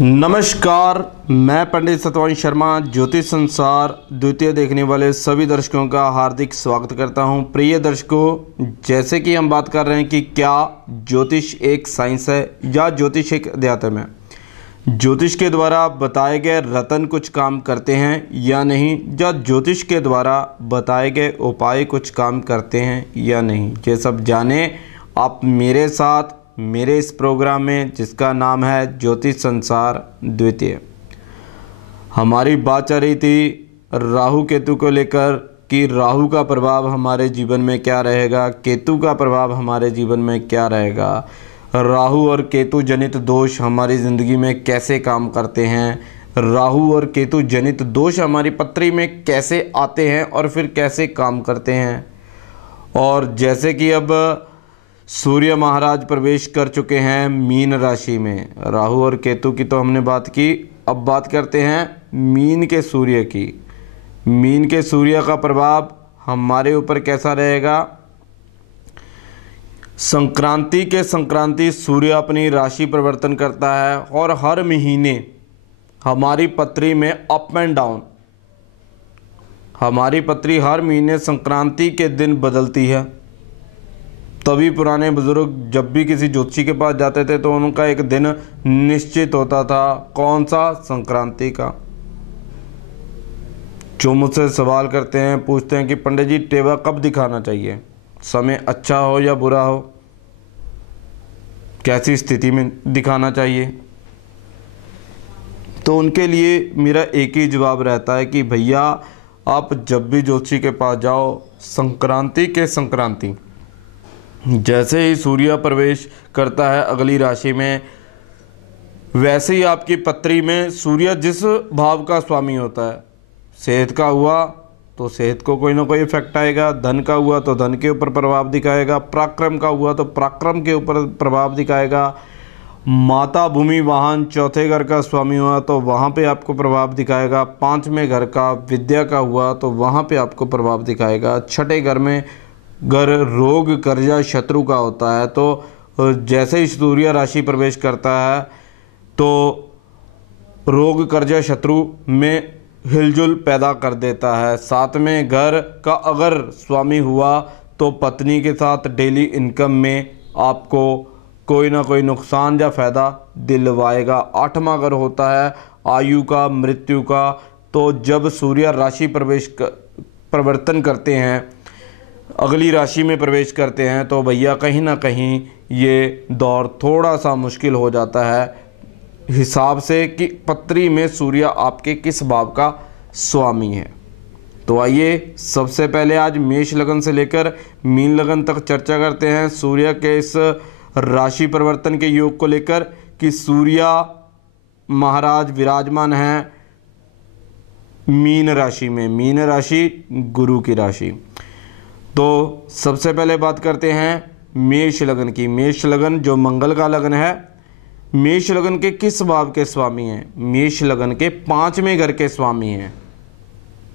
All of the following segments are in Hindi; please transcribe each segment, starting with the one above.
नमस्कार, मैं पंडित सतवंश शर्मा ज्योतिष संसार द्वितीय देखने वाले सभी दर्शकों का हार्दिक स्वागत करता हूं। प्रिय दर्शकों, जैसे कि हम बात कर रहे हैं कि क्या ज्योतिष एक साइंस है या ज्योतिष एक अध्यात्म है। ज्योतिष के द्वारा बताए गए रत्न कुछ काम करते हैं या नहीं, या ज्योतिष के द्वारा बताए गए उपाय कुछ काम करते हैं या नहीं, ये सब जाने आप मेरे साथ मेरे इस प्रोग्राम में, जिसका नाम है ज्योतिष संसार द्वितीय। हमारी बात चल रही थी राहु केतु को लेकर कि राहु का प्रभाव हमारे जीवन में क्या रहेगा, केतु का प्रभाव हमारे जीवन में क्या रहेगा, राहु और केतु जनित दोष हमारी ज़िंदगी में कैसे काम करते हैं, राहु और केतु जनित दोष हमारी पत्री में कैसे आते हैं और फिर कैसे काम करते हैं। और जैसे कि अब सूर्य महाराज प्रवेश कर चुके हैं मीन राशि में। राहु और केतु की तो हमने बात की, अब बात करते हैं मीन के सूर्य की। मीन के सूर्य का प्रभाव हमारे ऊपर कैसा रहेगा। संक्रांति सूर्य अपनी राशि परिवर्तन करता है और हर महीने हमारी पत्री में अप एंड डाउन, हमारी पत्री हर महीने संक्रांति के दिन बदलती है। तभी पुराने बुजुर्ग जब भी किसी ज्योतिषी के पास जाते थे तो उनका एक दिन निश्चित होता था, कौन सा, संक्रांति का। जो मुझसे सवाल करते हैं, पूछते हैं कि पंडित जी टेवा कब दिखाना चाहिए, समय अच्छा हो या बुरा हो, कैसी स्थिति में दिखाना चाहिए, तो उनके लिए मेरा एक ही जवाब रहता है कि भैया आप जब भी ज्योतिषी के पास जाओ, संक्रांति जैसे ही सूर्य प्रवेश करता है अगली राशि में, वैसे ही आपकी पत्री में सूर्य जिस भाव का स्वामी होता है, सेहत का हुआ तो सेहत को कोई ना कोई इफेक्ट आएगा, धन का हुआ तो धन के ऊपर प्रभाव दिखाएगा, पराक्रम का हुआ तो पराक्रम के ऊपर प्रभाव दिखाएगा, माता भूमि वाहन चौथे घर का स्वामी हुआ तो वहाँ पे आपको प्रभाव दिखाएगा, पांचवें घर का विद्या का हुआ तो वहाँ पे आपको प्रभाव दिखाएगा, छठे घर में घर रोग कर्जा शत्रु का होता है। तो जैसे ही सूर्य राशि प्रवेश करता है तो रोग कर्जा शत्रु में हिलजुल पैदा कर देता है। सातवें घर का अगर स्वामी हुआ तो पत्नी के साथ डेली इनकम में आपको कोई ना कोई नुकसान या फ़ायदा दिलवाएगा। आठवां घर होता है आयु का, मृत्यु का। तो जब सूर्य राशि परिवर्तन करते हैं, अगली राशि में प्रवेश करते हैं, तो भैया कहीं ना कहीं ये दौर थोड़ा सा मुश्किल हो जाता है हिसाब से कि पत्री में सूर्य आपके किस भाव का स्वामी है। तो आइए सबसे पहले आज मेष लगन से लेकर मीन लगन तक चर्चा करते हैं सूर्य के इस राशि परिवर्तन के योग को लेकर कि सूर्य महाराज विराजमान हैं मीन राशि में। मीन राशि गुरु की राशि। तो सबसे पहले बात करते हैं मेष लगन की। मेष लगन जो मंगल का लगन है, मेष लगन के किस भाव के स्वामी हैं? मेष लगन के पांचवें घर के स्वामी हैं।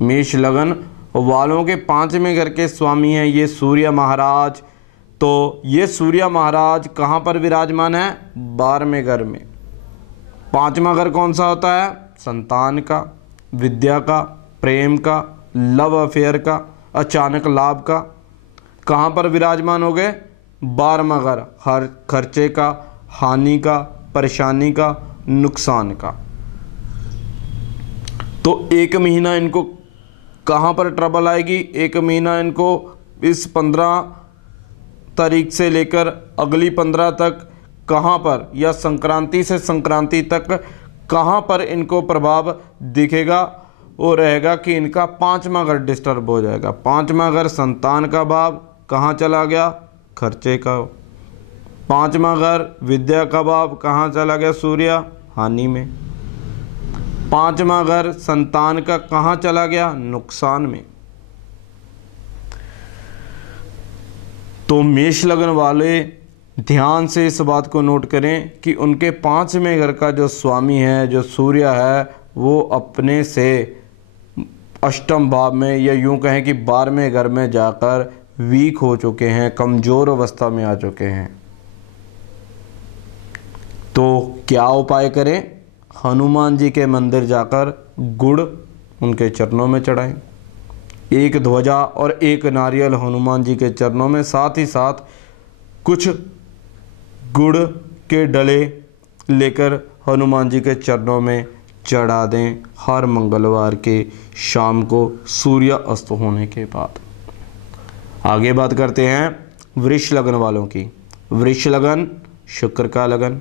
मेष लगन वालों के पांचवें घर के स्वामी हैं ये सूर्य महाराज। तो ये सूर्य महाराज कहाँ पर विराजमान है? 12वें घर में। पांचवा घर कौन सा होता है? संतान का, विद्या का, प्रेम का, लव अफेयर का, अचानक लाभ का। कहाँ पर विराजमान हो गए? 12वां घर, हर खर्चे का, हानि का, परेशानी का, नुकसान का। तो एक महीना इनको कहाँ पर ट्रबल आएगी? एक महीना इनको इस 15 तारीख से लेकर अगली 15 तक कहाँ पर, या संक्रांति से संक्रांति तक कहाँ पर इनको प्रभाव दिखेगा? वो रहेगा कि इनका 5वां घर डिस्टर्ब हो जाएगा। 5वां घर संतान का भाव कहाँ चला गया? खर्चे का। 5वां घर विद्या का भाव कहाँ चला गया? सूर्य, हानि में। 5वां घर संतान का कहाँ चला गया? नुकसान में। तो मेष लगन वाले ध्यान से इस बात को नोट करें कि उनके 5वें घर का जो स्वामी है, जो सूर्य है, वो अपने से अष्टम भाव में, या यूं कहें कि 12वें घर में जाकर वीक हो चुके हैं, कमज़ोर अवस्था में आ चुके हैं। तो क्या उपाय करें? हनुमान जी के मंदिर जाकर गुड़ उनके चरणों में चढ़ाएं। एक ध्वजा और एक नारियल हनुमान जी के चरणों में, साथ ही साथ कुछ गुड़ के डले लेकर हनुमान जी के चरणों में चढ़ा दें हर मंगलवार के शाम को सूर्य अस्त होने के बाद। आगे बात करते हैं वृष लगन वालों की। वृष लगन शुक्र का लगन।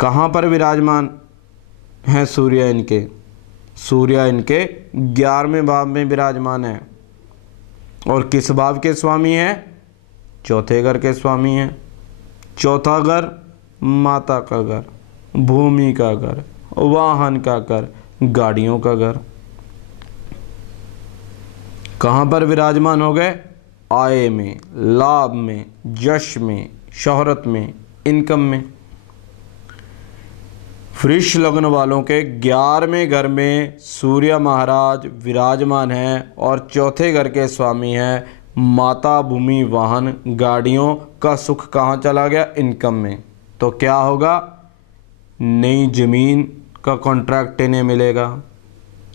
कहाँ पर विराजमान हैं सूर्य इनके? सूर्य इनके 11वें भाव में विराजमान है। और किस भाव के स्वामी हैं? चौथे घर के स्वामी हैं। चौथा घर माता का घर, भूमि का घर, वाहन का घर, गाड़ियों का घर। कहाँ पर विराजमान हो गए? आय में, लाभ में, यश में, शोहरत में, इनकम में। वृष लग्न वालों के 11वें घर में सूर्य महाराज विराजमान हैं और चौथे घर के स्वामी हैं माता, भूमि, वाहन, गाड़ियों का सुख कहाँ चला गया? इनकम में। तो क्या होगा? नई ज़मीन का कॉन्ट्रैक्ट इन्हें मिलेगा,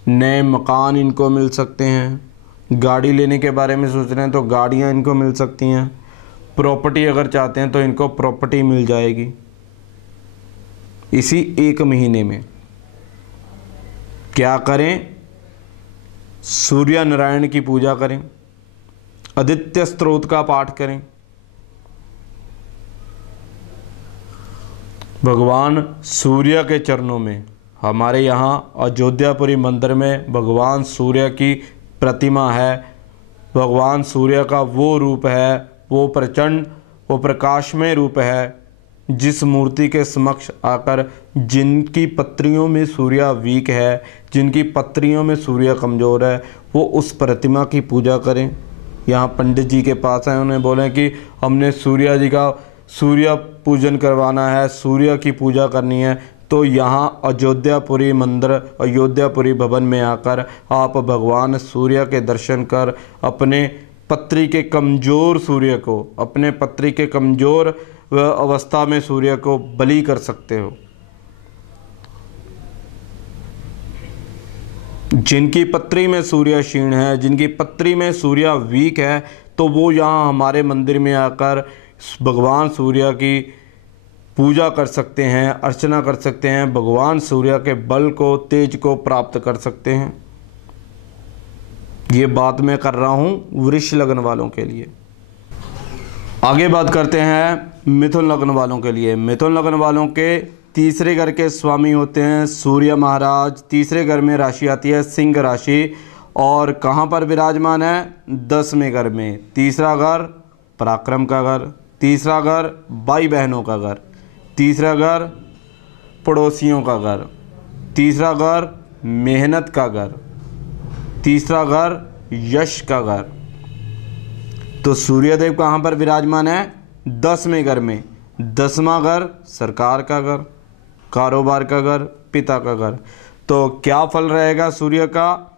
नए मकान इनको मिल सकते हैं, गाड़ी लेने के बारे में सोच रहे हैं तो गाड़ियाँ इनको मिल सकती हैं, प्रॉपर्टी अगर चाहते हैं तो इनको प्रॉपर्टी मिल जाएगी इसी 1 महीने में। क्या करें? सूर्य नारायण की पूजा करें, आदित्य स्तोत्र का पाठ करें, भगवान सूर्य के चरणों में। हमारे यहाँ अयोध्यापुरी मंदिर में भगवान सूर्य की प्रतिमा है। भगवान सूर्य का वो रूप है, वो प्रचंड, वो प्रकाशमय रूप है, जिस मूर्ति के समक्ष आकर जिनकी पत्रियों में सूर्य वीक है, जिनकी पत्रियों में सूर्य कमज़ोर है, वो उस प्रतिमा की पूजा करें। यहाँ पंडित जी के पास आए, उन्हें बोलें कि हमने सूर्य जी का सूर्य पूजन करवाना है, सूर्य की पूजा करनी है। तो यहाँ अयोध्यापुरी मंदिर, अयोध्यापुरी भवन में आकर आप भगवान सूर्य के दर्शन कर अपने पत्री के कमज़ोर सूर्य को, अपने पत्री के कमज़ोर अवस्था में सूर्य को बलि कर सकते हो। जिनकी पत्री में सूर्य क्षीण है, जिनकी पत्री में सूर्य वीक है, तो वो यहाँ हमारे मंदिर में आकर भगवान सूर्य की पूजा कर सकते हैं, अर्चना कर सकते हैं, भगवान सूर्य के बल को, तेज को प्राप्त कर सकते हैं। ये बात मैं कर रहा हूँ वृष लगन वालों के लिए। आगे बात करते हैं मिथुन लगन वालों के लिए। मिथुन लगन वालों के तीसरे घर के स्वामी होते हैं सूर्य महाराज। तीसरे घर में राशि आती है सिंह राशि, और कहाँ पर विराजमान है? 10वें घर में। तीसरा घर पराक्रम का घर, तीसरा घर भाई बहनों का घर, तीसरा घर पड़ोसियों का घर, तीसरा घर मेहनत का घर, तीसरा घर यश का घर। तो सूर्यदेव कहाँ पर विराजमान है? 10वें घर में। 10वां घर सरकार का घर, कारोबार का घर, पिता का घर। तो क्या फल रहेगा सूर्य का?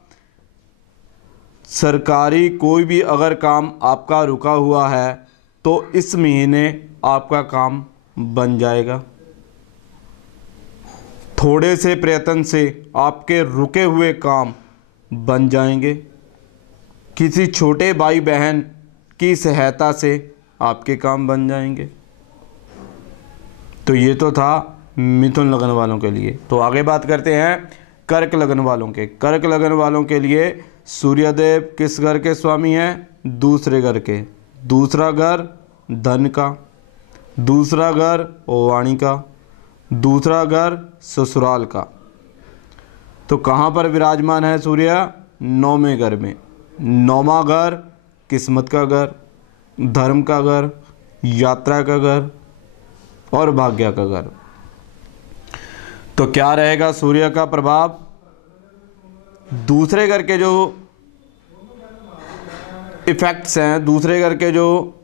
सरकारी कोई भी अगर काम आपका रुका हुआ है तो इस महीने आपका काम बन जाएगा। थोड़े से प्रयत्न से आपके रुके हुए काम बन जाएंगे। किसी छोटे भाई बहन की सहायता से आपके काम बन जाएंगे। तो ये तो था मिथुन लगन वालों के लिए। तो आगे बात करते हैं कर्क लगन वालों के। कर्क लगन वालों के लिए सूर्यदेव किस घर के स्वामी हैं? दूसरे घर के। दूसरा घर धन का, दूसरा घर वाणी का, दूसरा घर ससुराल का। तो कहाँ पर विराजमान है सूर्य? 9वें घर में। 9वां घर किस्मत का घर, धर्म का घर, यात्रा का घर और भाग्य का घर। तो क्या रहेगा सूर्य का प्रभाव? दूसरे घर के जो इफेक्ट्स हैं, दूसरे घर के जो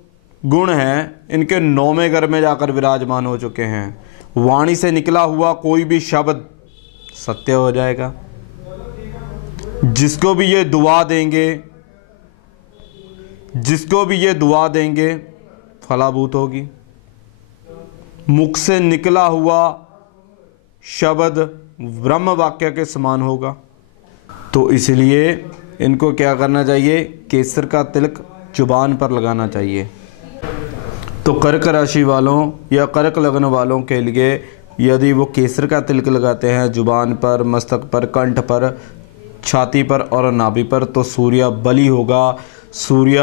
गुण हैं, इनके 9वें घर में जाकर विराजमान हो चुके हैं। वाणी से निकला हुआ कोई भी शब्द सत्य हो जाएगा। जिसको भी ये दुआ देंगे, जिसको भी ये दुआ देंगे फलाभूत होगी। मुख से निकला हुआ शब्द ब्रह्म वाक्य के समान होगा। तो इसलिए इनको क्या करना चाहिए, केसर का तिलक जुबान पर लगाना चाहिए। तो कर्क राशि वालों या कर्क लग्न वालों के लिए यदि वो केसर का तिलक लगाते हैं जुबान पर, मस्तक पर, कंठ पर, छाती पर और नाभि पर, तो सूर्य बली होगा। सूर्य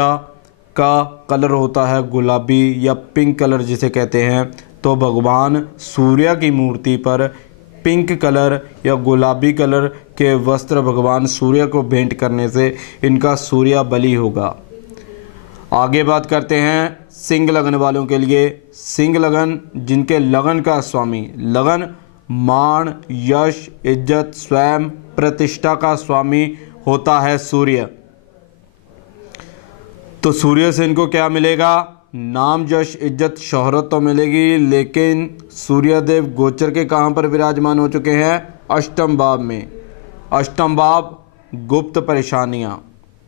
का कलर होता है गुलाबी या पिंक कलर जिसे कहते हैं। तो भगवान सूर्य की मूर्ति पर पिंक कलर या गुलाबी कलर के वस्त्र भगवान सूर्य को भेंट करने से इनका सूर्य बली होगा। आगे बात करते हैं सिंह लगन वालों के लिए। सिंह लगन जिनके लगन का स्वामी, लगन मान, यश, इज्जत, स्वयं प्रतिष्ठा का स्वामी होता है सूर्य। तो सूर्य से इनको क्या मिलेगा, नाम, यश, इज्जत, शोहरत तो मिलेगी, लेकिन सूर्यदेव गोचर के कहाँ पर विराजमान हो चुके हैं, अष्टम भाव में। अष्टम भाव गुप्त परेशानियाँ,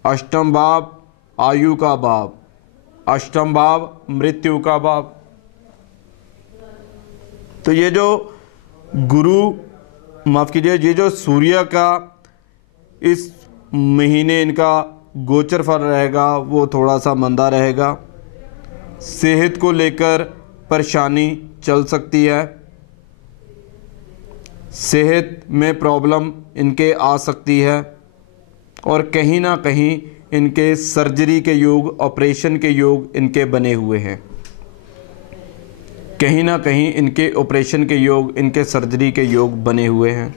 अष्टम भाव आयु का भाव, अष्टम भाव मृत्यु का भाव। तो ये जो गुरु माफ कीजिए, ये जो सूर्य का इस महीने इनका गोचर फल रहेगा वो थोड़ा सा मंदा रहेगा। सेहत को लेकर परेशानी चल सकती है, सेहत में प्रॉब्लम इनके आ सकती है और कहीं ना कहीं इनके सर्जरी के योग, ऑपरेशन के योग इनके बने हुए हैं। कहीं ना कहीं इनके ऑपरेशन के योग, इनके सर्जरी के योग बने हुए हैं।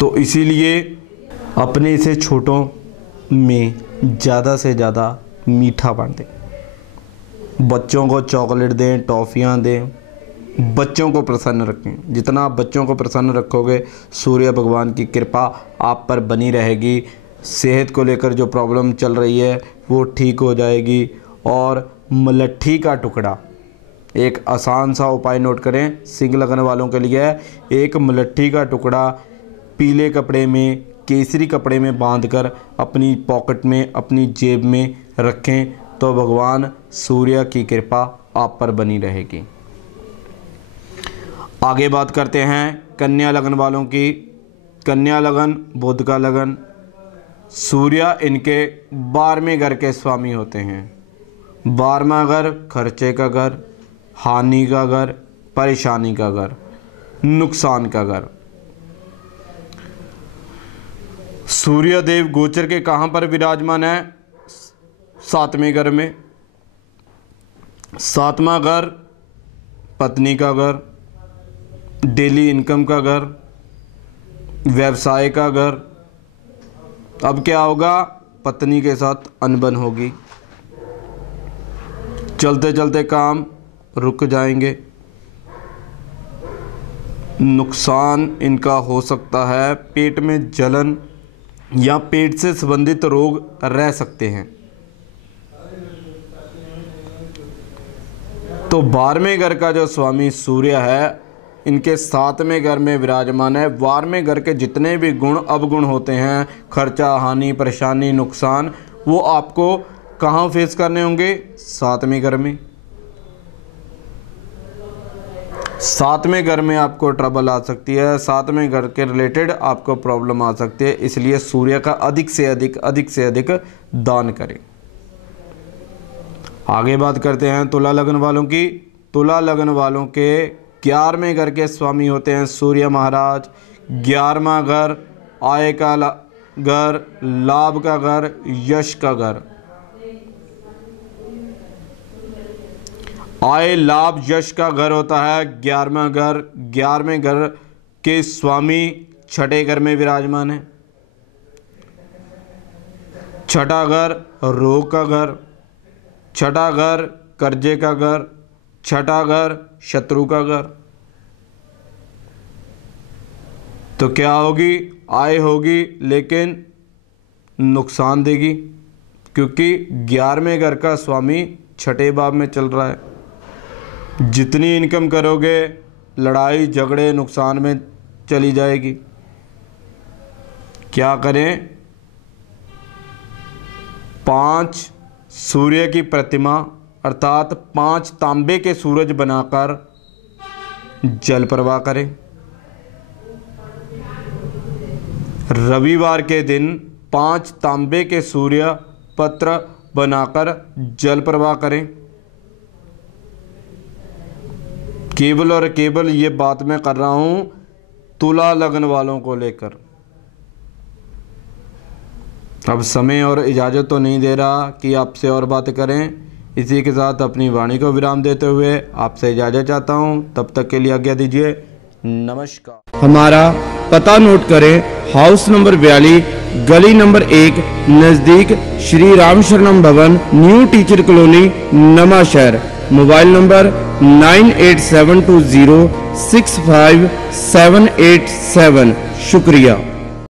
तो इसीलिए अपने से छोटों में ज़्यादा से ज़्यादा मीठा बांटें, बच्चों को चॉकलेट दें, टॉफ़ियाँ दें, बच्चों को प्रसन्न रखें। जितना आप बच्चों को प्रसन्न रखोगे सूर्य भगवान की कृपा आप पर बनी रहेगी। सेहत को लेकर जो प्रॉब्लम चल रही है वो ठीक हो जाएगी। और मलट्ठी का टुकड़ा, एक आसान सा उपाय नोट करें सिंह लगन वालों के लिए, एक मलट्ठी का टुकड़ा पीले कपड़े में, केसरी कपड़े में बांधकर अपनी पॉकेट में, अपनी जेब में रखें तो भगवान सूर्य की कृपा आप पर बनी रहेगी। आगे बात करते हैं कन्या लगन वालों की। कन्या लगन बुध का लगन, सूर्य इनके 12वें घर के स्वामी होते हैं। 12वां घर खर्चे का घर, हानि का घर, परेशानी का घर, नुकसान का घर। सूर्य देव गोचर के कहाँ पर विराजमान है, 7वें घर में। 7वां घर पत्नी का घर, डेली इनकम का घर, व्यवसाय का घर। अब क्या होगा, पत्नी के साथ अनबन होगी, चलते चलते काम रुक जाएंगे, नुकसान इनका हो सकता है, पेट में जलन या पेट से संबंधित रोग रह सकते हैं। तो 12वें घर का जो स्वामी सूर्य है इनके 7वें घर में विराजमान है। 12वें घर के जितने भी गुण अवगुण होते हैं, खर्चा, हानि, परेशानी, नुकसान, वो आपको कहाँ फेस करने होंगे, 7वें घर में। 7वें घर में आपको ट्रबल आ सकती है, 7वें घर के रिलेटेड आपको प्रॉब्लम आ सकती है। इसलिए सूर्य का अधिक से अधिक दान करें। आगे बात करते हैं तुला लगन वालों की। तुला लगन वालों के 11वें घर के स्वामी होते हैं सूर्य महाराज। 11वां घर आय का घर, लाभ का घर, यश का घर। आय, लाभ, यश का घर होता है 11वां घर। 11वें घर के स्वामी 6ठे घर में विराजमान है। 6ठा घर रोग का घर, 6ठा घर कर्जे का घर, 6ठा घर शत्रु का घर। तो क्या होगी, आय होगी लेकिन नुकसान देगी, क्योंकि 11वें घर का स्वामी 6ठे भाव में चल रहा है। जितनी इनकम करोगे लड़ाई झगड़े नुकसान में चली जाएगी। क्या करें, 5 सूर्य की प्रतिमा अर्थात 5 तांबे के सूरज बनाकर जल प्रवाह करें। रविवार के दिन 5 तांबे के सूर्य पत्र बनाकर जल प्रवाह करें। केवल और केवल ये बात मैं कर रहा हूं तुला लगन वालों को लेकर। अब समय और इजाज़त तो नहीं दे रहा कि आपसे और बातें करें। इसी के साथ अपनी वाणी को विराम देते हुए आपसे इजाज़त चाहता हूं। तब तक के लिए आज्ञा दीजिए। नमस्कार। हमारा पता नोट करें। हाउस नंबर 42, गली नंबर 1, नज़दीक श्री राम शरणम भवन, न्यू टीचर कॉलोनी, नवा शहर। Mobile number 9872065787। शुक्रिया।